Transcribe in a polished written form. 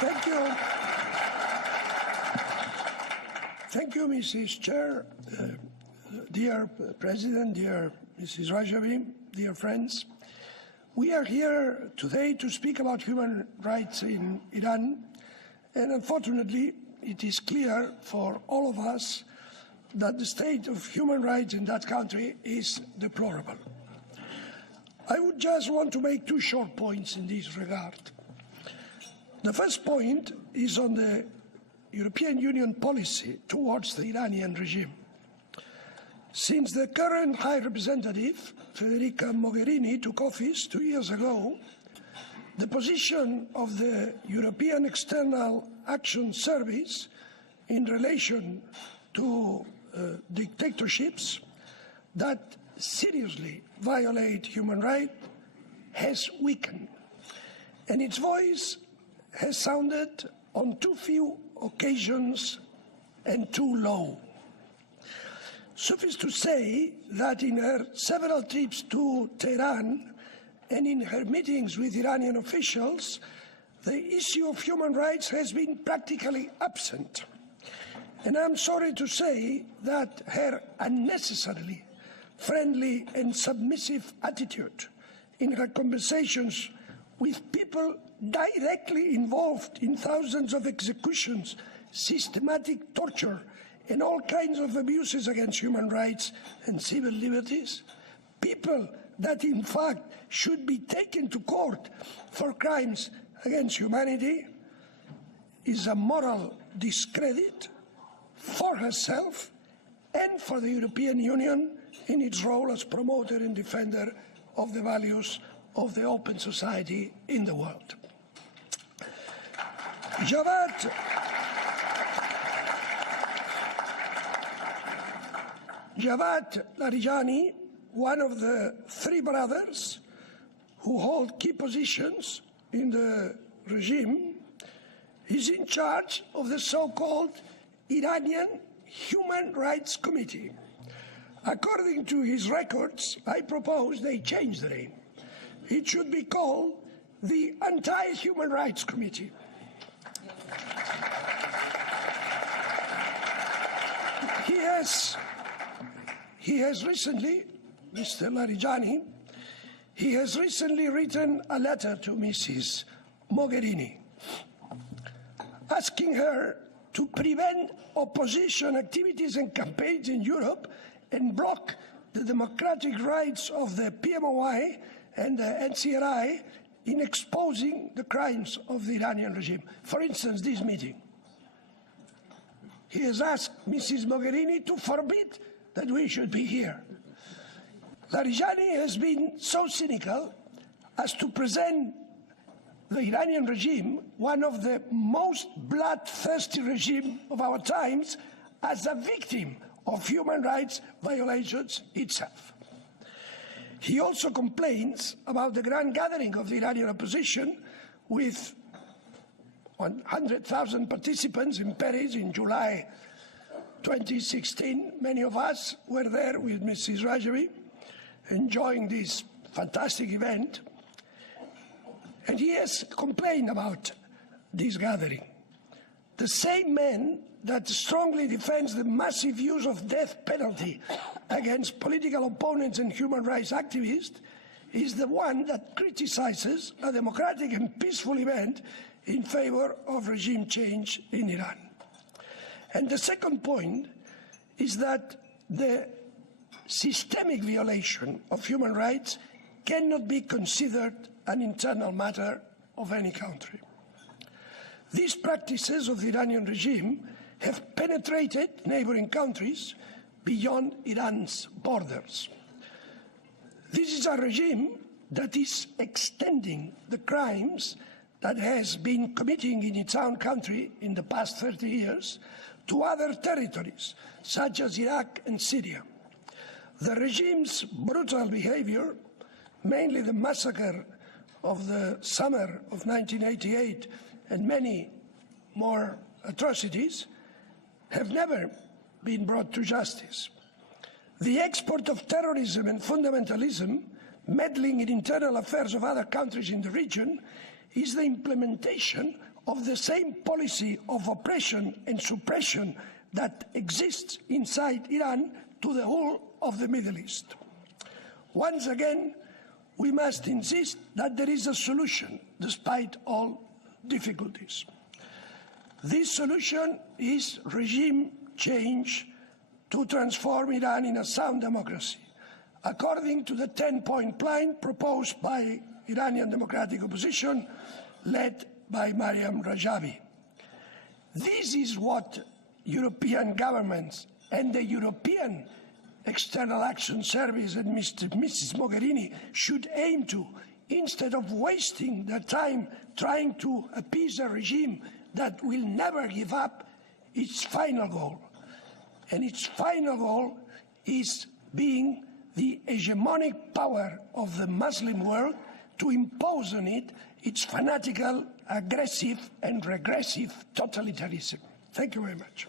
Thank you. Thank you, Mrs. Chair, dear President, dear Mrs. Rajavi, dear friends. We are here today to speak about human rights in Iran, and unfortunately, it is clear for all of us that the state of human rights in that country is deplorable. I would just want to make two short points in this regard. The first point is on the European Union policy towards the Iranian regime. Since the current High Representative, Federica Mogherini, took office 2 years ago, the position of the European External Action Service in relation to dictatorships that seriously violate human rights has weakened, and its voice has sounded on too few occasions and too low. Suffice to say that in her several trips to Tehran and in her meetings with Iranian officials, the issue of human rights has been practically absent. And I'm sorry to say that her unnecessarily friendly and submissive attitude in her conversations with people directly involved in thousands of executions, systematic torture, and all kinds of abuses against human rights and civil liberties, people that in fact should be taken to court for crimes against humanity, is a moral discredit for herself and for the European Union in its role as promoter and defender of the values of the open society in the world. Javad Larijani, one of the three brothers who hold key positions in the regime, is in charge of the so-called Iranian Human Rights Committee. According to his records, I propose they change the name. It should be called the Anti-Human Rights Committee. He has recently, Mr. Larijani, he has recently written a letter to Mrs. Mogherini asking her to prevent opposition activities and campaigns in Europe and block the democratic rights of the PMOI and the NCRI in exposing the crimes of the Iranian regime. For instance, this meeting. He has asked Mrs. Mogherini to forbid that we should be here. Larijani has been so cynical as to present the Iranian regime, one of the most bloodthirsty regimes of our times, as a victim of human rights violations itself. He also complains about the grand gathering of the Iranian opposition with 100,000 participants in Paris in July 2016. Many of us were there with Mrs. Rajavi, enjoying this fantastic event. And he has complained about this gathering. The same man that strongly defends the massive use of death penalty against political opponents and human rights activists is the one that criticizes a democratic and peaceful event in favor of regime change in Iran. And the second point is that the systemic violation of human rights cannot be considered an internal matter of any country. These practices of the Iranian regime have penetrated neighboring countries beyond Iran's borders. This is a regime that is extending the crimes that has been committing in its own country in the past 30 years to other territories, such as Iraq and Syria. The regime's brutal behavior, mainly the massacre of the summer of 1988 and many more atrocities, have never been brought to justice. The export of terrorism and fundamentalism, meddling in internal affairs of other countries in the region, is the implementation of the same policy of oppression and suppression that exists inside Iran to the whole of the Middle East. Once again, we must insist that there is a solution despite all difficulties. This solution is regime change to transform Iran in a sound democracy, according to the 10-point plan proposed by Iranian democratic opposition led by Mariam Rajavi. This is what European governments and the European External Action Service and Mrs. Mogherini should aim to, instead of wasting their time trying to appease a regime that will never give up its final goal. And its final goal is being the hegemonic power of the Muslim world, to impose on it its fanatical, aggressive and regressive totalitarianism. Thank you very much.